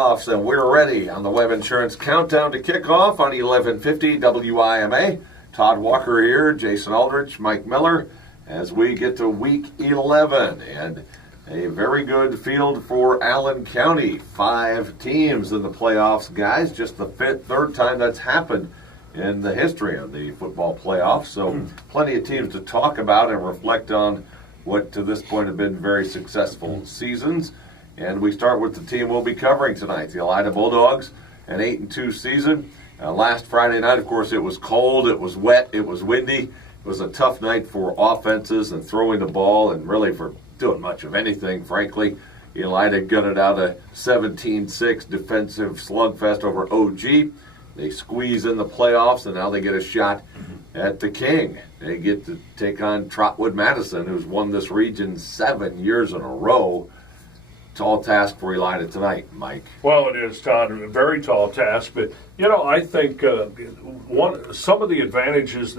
And we're ready on the Web Insurance Countdown to kickoff on 1150 WIMA. Todd Walker here, Jason Aldrich, Mike Miller, as we get to week 11. And a very good field for Allen County. 5 teams in the playoffs, guys. Just the third time that's happened in the history of the football playoffs. So plenty of teams to talk about and reflect on what to this point have been very successful seasons. And we start with the team we'll be covering tonight, the Elida Bulldogs, an 8-2 season. Last Friday night, of course, it was cold, it was wet, it was windy. It was a tough night for offenses and throwing the ball and really for doing much of anything, frankly. Elida gutted out a 17-6 defensive slugfest over OG. They squeeze in the playoffs, and now they get a shot at the King. They get to take on Trotwood Madison, who's won this region 7 years in a row. Tall task for Elida tonight, Mike. Well, it is, Todd. A very tall task. But, I think some of the advantages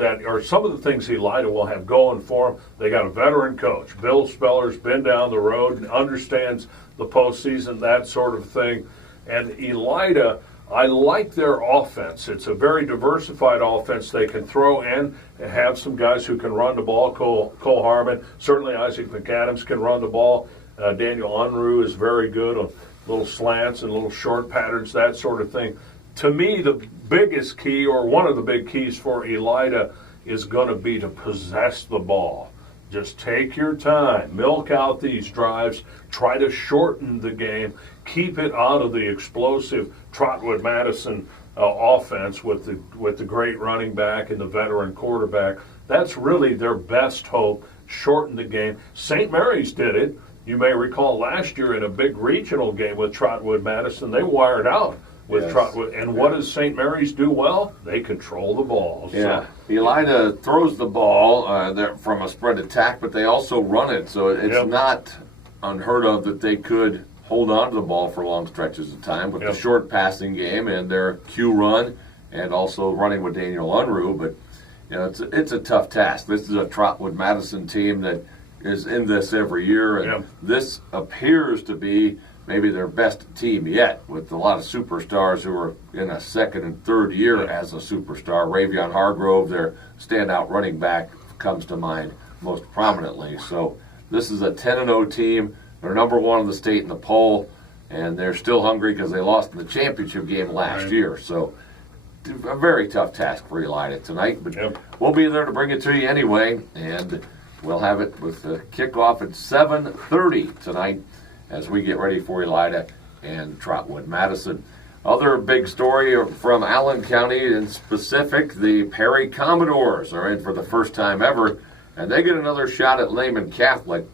some of the things Elida will have going for them, they got a veteran coach. Bill Speller's been down the road and understands the postseason, that sort of thing. And Elida, I like their offense. It's a very diversified offense. They can throw and have some guys who can run the ball. Cole Harmon, certainly Isaac McAdams can run the ball. Daniel Unruh is very good on little slants and little short patterns, that sort of thing. To me, the biggest key, or one of the big keys for Elida, is going to be to possess the ball. Just take your time, milk out these drives, try to shorten the game, keep it out of the explosive Trotwood Madison offense with the great running back and the veteran quarterback. That's really their best hope, shorten the game. St. Mary's did it. You may recall last year in a big regional game with Trotwood Madison, they wired out with Trotwood. And what does St. Mary's do well? They control the ball. Yeah, Elida throws the ball from a spread attack, but they also run it. So it's not unheard of that they could hold on to the ball for long stretches of time with the short passing game and their Q run and also running with Daniel Unruh. But it's a tough task. This is a Trotwood Madison team that is in this every year, and this appears to be maybe their best team yet, with a lot of superstars who are in a second and third year as a superstar. Ravion Hargrove, their standout running back, comes to mind most prominently. So this is a 10-0 team. They're number 1 in the state in the poll, and they're still hungry because they lost in the championship game last year. So a very tough task for Elida tonight, but we'll be there to bring it to you anyway, and we'll have it with the kickoff at 7:30 tonight as we get ready for Elida and Trotwood Madison. Other big story from Allen County in specific, the Perry Commodores are in for the first time ever, and they get another shot at Lehman Catholic.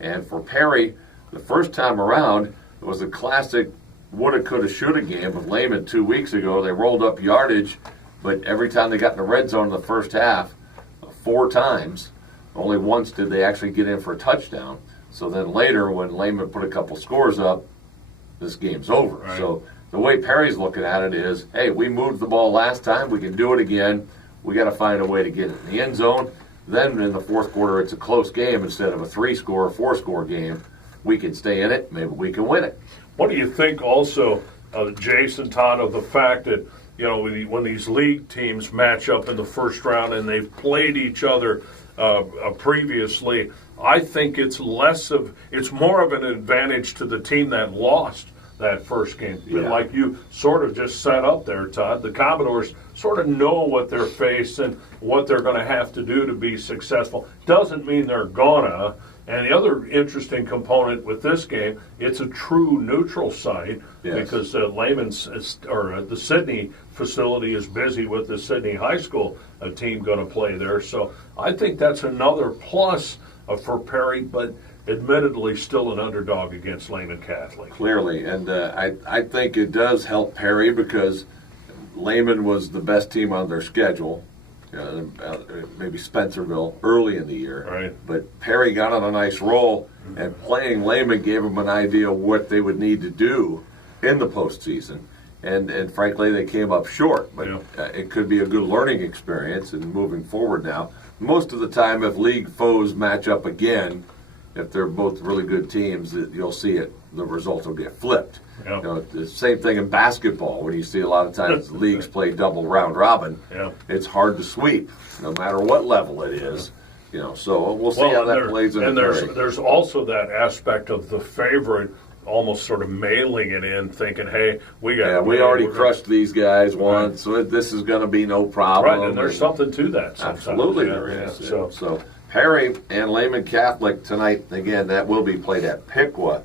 And for Perry, the first time around, it was a classic woulda, coulda, shoulda game with Lehman 2 weeks ago. They rolled up yardage, but every time they got in the red zone in the first half, 4 times, only once did they actually get in for a touchdown. So then later, when Lehman put a couple scores up, this game's over. Right. So the way Perry's looking at it is, hey, we moved the ball last time. We can do it again. We got to find a way to get it in the end zone. Then in the fourth quarter, it's a close game instead of a 3-score, 4-score game. We can stay in it. Maybe we can win it. What do you think also, Jason, Todd, of the fact that, when these league teams match up in the first round and they've played each other previously, I think it's more of an advantage to the team that lost that first game. Yeah. Like you sort of just set up there, Todd. The Commodores sort of know what they're facing, what they're going to have to do to be successful. Doesn't mean they're gonna. And the other interesting component with this game, it's a true neutral site because the Sydney facility is busy with the Sydney High School team going to play there. So I think that's another plus for Perry, but admittedly still an underdog against Lehman Catholic. Clearly, and I think it does help Perry because Lehman was the best team on their schedule. Maybe Spencerville early in the year. Right. But Perry got on a nice roll, and playing Lehman gave them an idea of what they would need to do in the postseason. And frankly, they came up short. But it could be a good learning experience and moving forward now. Most of the time, if league foes match up again, if they're both really good teams, you'll see the results will get flipped. Yep. The same thing in basketball, when you see a lot of times leagues play double round robin. Yep. It's hard to sweep, no matter what level it is. So we'll see how that plays in. And there's also that aspect of the favorite almost sort of mailing it in, thinking, hey, we already crushed these guys once, so this is going to be no problem. Right, and there's something to that sometimes. Absolutely there is. So Perry and Lehman Catholic tonight, again, that will be played at Piqua.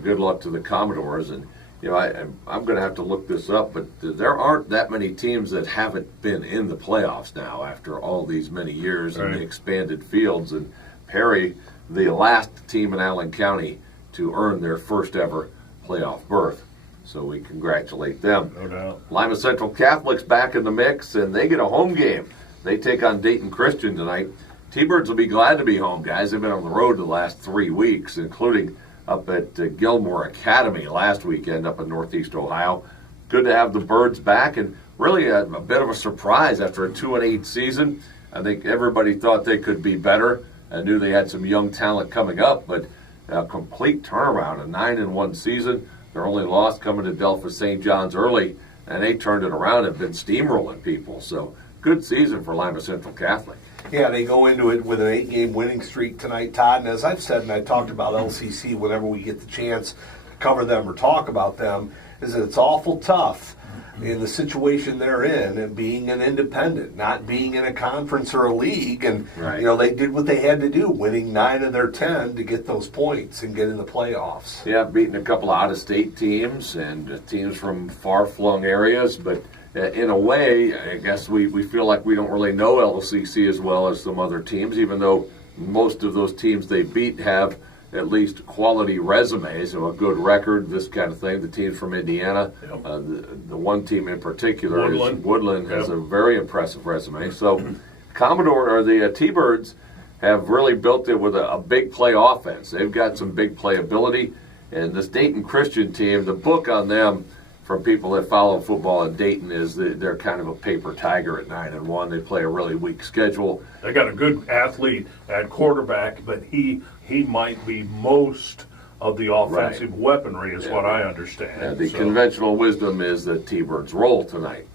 Good luck to the Commodores. And, I'm going to have to look this up, but there aren't that many teams that haven't been in the playoffs now after all these many years in the expanded fields. And Perry, the last team in Allen County to earn their first ever playoff berth. So we congratulate them. No doubt. Lima Central Catholic's back in the mix, and they get a home game. They take on Dayton Christian tonight. T-Birds will be glad to be home, guys. They've been on the road the last 3 weeks, including up at Gilmore Academy last weekend up in Northeast Ohio. Good to have the Birds back, and really a bit of a surprise after a 2-8 season. I think everybody thought they could be better. I knew they had some young talent coming up, but a complete turnaround, a 9-1 season. Their only loss coming to Delphos St. John's early, and they turned it around and been steamrolling people. So good season for Lima Central Catholic. Yeah, they go into it with an 8-game winning streak tonight, Todd. And as I've said, and I talked about LCC whenever we get the chance to cover them or talk about them, is that it's awful tough in the situation they're in and being an independent, not being in a conference or a league. And, they did what they had to do, winning 9 of their 10 to get those points and get in the playoffs. Yeah, beating a couple of out-of-state teams and teams from far-flung areas, but in a way, I guess we feel like we don't really know LCC as well as some other teams, even though most of those teams they beat have at least quality resumes, a good record, this kind of thing. The teams from Indiana, the one team in particular, Woodland has a very impressive resume. So the T-Birds have really built it with a big play offense. They've got some big playability, and this Dayton Christian team, the book on them, from people that follow football in Dayton, is that they're kind of a paper tiger at 9-1. They play a really weak schedule. They got a good athlete at quarterback, but he might be most of the offensive weaponry, is what I understand. The conventional wisdom is that T-Birds roll tonight.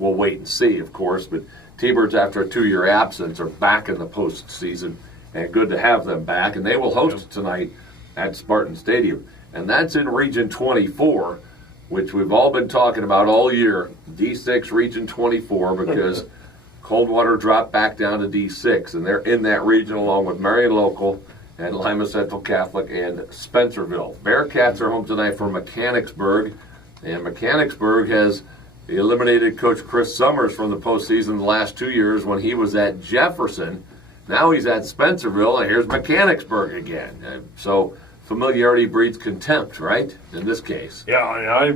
We'll wait and see, of course, but T-Birds, after a 2-year absence, are back in the postseason, and good to have them back. And they will host tonight at Spartan Stadium, and that's in Region 24. Which we've all been talking about all year, D6 Region 24, because Coldwater dropped back down to D6, and they're in that region along with Marion Local and Lima Central Catholic and Spencerville. Bearcats are home tonight for Mechanicsburg, and Mechanicsburg has eliminated Coach Chris Summers from the postseason the last 2 years when he was at Jefferson. Now he's at Spencerville, and here's Mechanicsburg again. So familiarity breeds contempt, right? In this case. Yeah,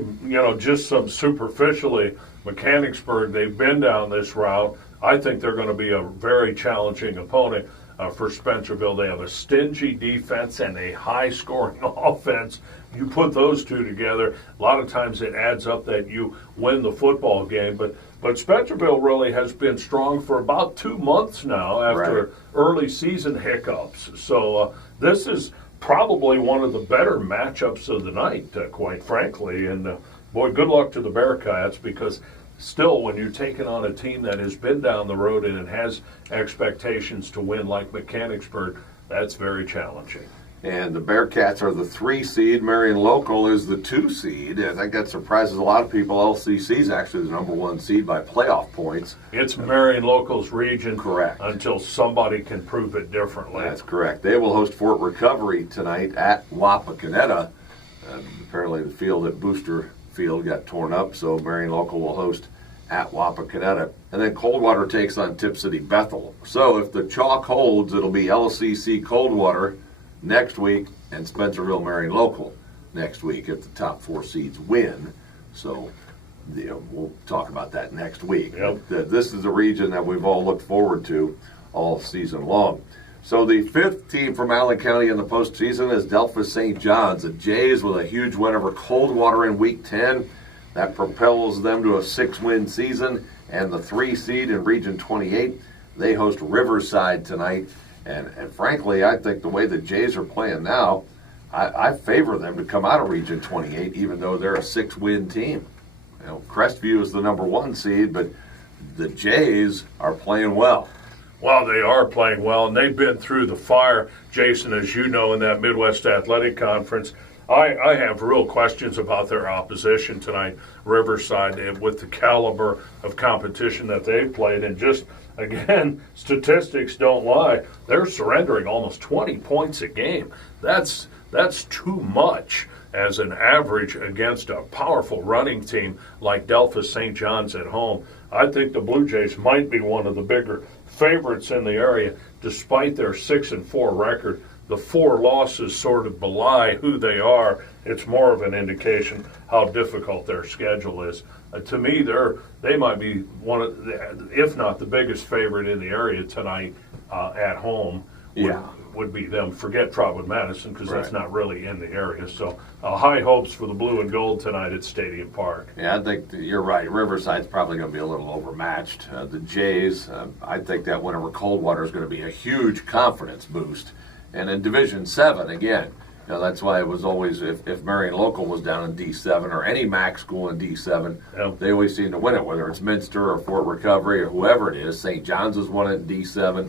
just some superficially, Mechanicsburg, they've been down this route. I think they're going to be a very challenging opponent for Spencerville. They have a stingy defense and a high-scoring offense. You put those two together, a lot of times it adds up that you win the football game. But Spencerville really has been strong for about 2 months now after early season hiccups. So this is probably one of the better matchups of the night, quite frankly. And, boy, good luck to the Bearcats, because still, when you're taking on a team that has been down the road and it has expectations to win like Mechanicsburg, that's very challenging. And the Bearcats are the 3 seed. Marion Local is the 2 seed. I think that surprises a lot of people. LCC is actually the number 1 seed by playoff points. It's Marion Local's region. Correct. Until somebody can prove it differently. That's correct. They will host Fort Recovery tonight at Wapakoneta. Apparently the field at Booster Field got torn up, so Marion Local will host at Wapakoneta. And then Coldwater takes on Tip City Bethel. So if the chalk holds, it'll be LCC Coldwater next week and Spencerville Marion Local next week if the top 4 seeds win. So we'll talk about that next week. But, this is a region that we've all looked forward to all season long. So the 5th team from Allen County in the postseason is Delphos St. John's. The Jays with a huge win over Coldwater in Week 10. That propels them to a 6-win season. And the 3 seed in Region 28, they host Riverside tonight. And frankly, I think the way the Jays are playing now, I favor them to come out of Region 28, even though they're a 6-win team. You know, Crestview is the number 1 seed, but the Jays are playing well. Well, they are playing well, and they've been through the fire, Jason, as you know, in that Midwest Athletic Conference. I have real questions about their opposition tonight, Riverside, with the caliber of competition that they've played. And just, again, statistics don't lie. They're surrendering almost 20 points a game. That's too much as an average against a powerful running team like Delphus St. John's at home. I think the Blue Jays might be one of the bigger favorites in the area, despite their 6-4 record. The 4 losses sort of belie who they are. It's more of an indication how difficult their schedule is. To me, they might be one of, if not the biggest favorite in the area tonight at home. Would be them. Forget Trotwood Madison, because that's not really in the area. So high hopes for the blue and gold tonight at Stadium Park. Yeah, I think you're right. Riverside's probably going to be a little overmatched. The Jays, I think that win over Coldwater is going to be a huge confidence boost. And in Division 7, again, you know, that's why it was always, if Marion Local was down in D7 or any MAC school in D7, they always seem to win it, whether it's Minster or Fort Recovery or whoever it is. St. John's has won it in D7.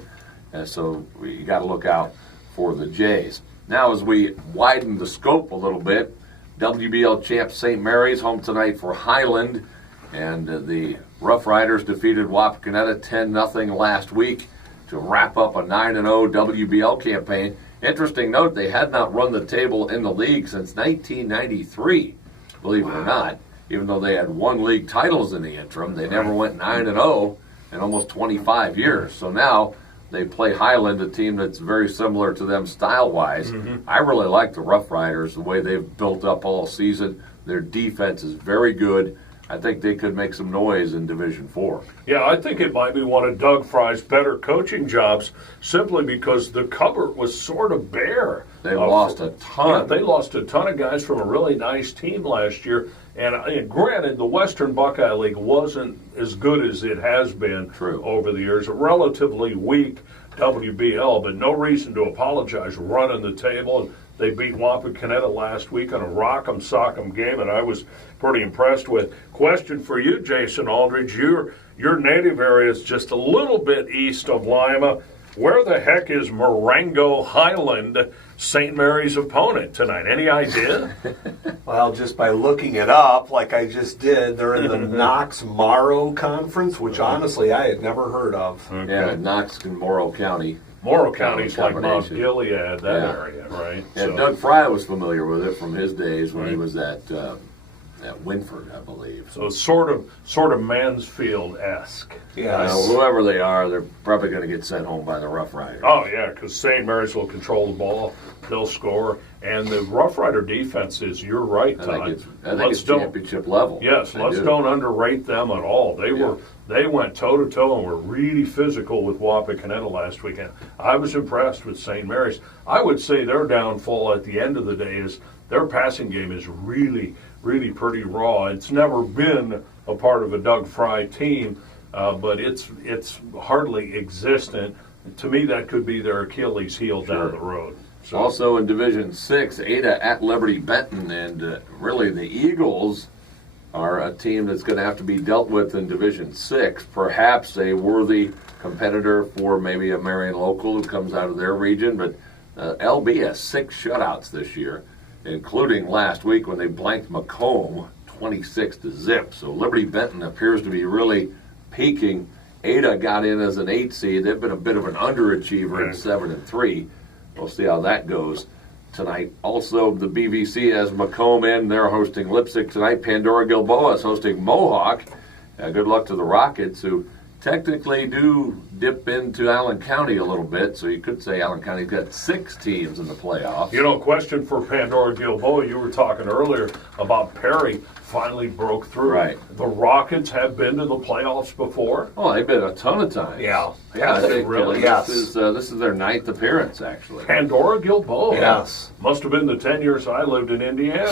And so you got to look out for the Jays. Now, as we widen the scope a little bit, WBL champ St. Mary's home tonight for Highland. And the Rough Riders defeated Wapakoneta 10-0 last week to wrap up a 9-0 WBL campaign. Interesting note, they had not run the table in the league since 1993, believe it or not. Even though they had won league titles in the interim, they never went 9-0 in almost 25 years. So now they play Highland, a team that's very similar to them style-wise. I really like the Rough Riders, the way they've built up all season. Their defense is very good. I think they could make some noise in Division 4. Yeah, I think it might be one of Doug Fry's better coaching jobs, simply because the cupboard was sort of bare. They lost a ton. Yeah, they lost a ton of guys from a really nice team last year. And granted, the Western Buckeye League wasn't as good as it has been over the years. A relatively weak WBL, but no reason to apologize running the table. They beat Wapakoneta last week on a rock'em sock'em game, and I was pretty impressed with. Question for you, Jason Aldridge. Your native area is just a little bit east of Lima. Where the heck is Marengo Highland, St. Mary's opponent tonight? Any idea? Well, just by looking it up, like I just did, they're in the Knox-Morrow Conference, which honestly I had never heard of. Okay. Yeah, Knox and Morrow County. Morrow County's like Mount Gilead, that area, right? Yeah, so Doug Fry was familiar with it from his days when he was at Winford, I believe. So it's sort of Mansfield-esque. Yes. Whoever they are, they're probably going to get sent home by the Rough Riders. Oh, yeah, because St. Mary's will control the ball. They'll score. And the Rough Rider defense is, you're right, Todd. I think it's championship level. Yes, don't underrate them at all. They went toe-to-toe and were really physical with Wapakoneta last weekend. I was impressed with St. Mary's. I would say their downfall at the end of the day is their passing game is really pretty raw. It's never been a part of a Doug Fry team, but it's hardly existent. To me, that could be their Achilles heel down the road. So. Also in Division 6, Ada at Liberty Benton, and really the Eagles are a team that's going to have to be dealt with in Division 6. Perhaps a worthy competitor for maybe a Marion local who comes out of their region, but LB has 6 shutouts this year, including last week when they blanked Macomb 26-0. So Liberty Benton appears to be really peaking. Ada got in as an 8 seed. They've been a bit of an underachiever at 7-3. We'll see how that goes tonight. Also, the BVC has Macomb in. They're hosting Lipsick tonight. Pandora Gilboa is hosting Mohawk. Good luck to the Rockets, who technically do dip into Allen County a little bit, so you could say Allen County's got 6 teams in the playoffs. Question for Pandora Gilboa. You were talking earlier about Perry finally broke through. Right. The Rockets have been to the playoffs before. Oh, they've been a ton of times. Yeah. Yeah, I think Really? Yes. this is their 9th appearance, actually. Pandora Gilboa. Yes. Must have been the 10 years I lived in Indiana.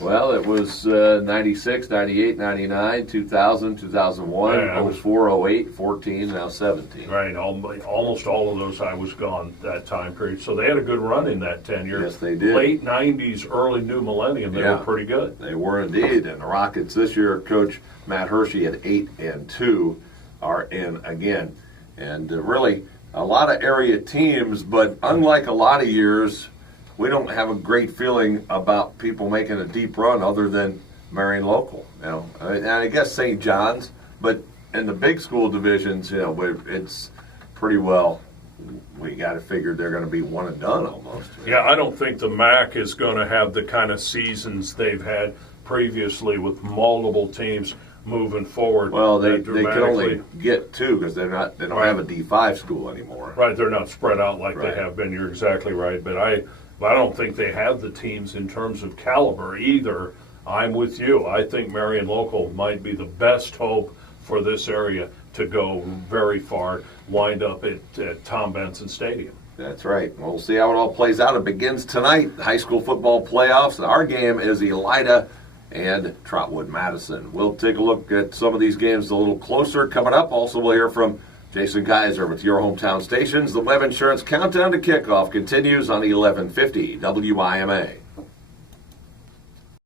Well, it was 96, 98, 99, 2000, 2001, Yeah. 04, 08, 14, now 17. Right, almost all of those I was gone that time period. So they had a good run in that 10 years. Yes, they did. Late 90s, early new millennium, they Yeah. were pretty good. They were indeed, and the Rockets this year, Coach Matt Hershey at 8-2, are in again, and really a lot of area teams. But unlike a lot of years, we don't have a great feeling about people making a deep run other than Marion local. And I guess St. John's, but in the big school divisions, it's pretty well. We got to figure they're going to be one and done almost. Yeah, I don't think the MAC is going to have the kind of seasons they've had previously with multiple teams moving forward. Well, they that can only get two because they don't have a D5 school anymore. Right, they're not spread out like Right. they have been. You're exactly right, but I don't think they have the teams in terms of caliber either. I'm with you. I think Marion local might be the best hope for this area to go very far, wind up at Tom Benson Stadium. That's right. We'll see how it all plays out. It begins tonight, the high school football playoffs. Our game is Elida and Trotwood Madison. We'll take a look at some of these games a little closer coming up. Also, we'll hear from Jason Kaiser with your hometown stations. The Web Insurance Countdown to Kickoff continues on 1150 WIMA.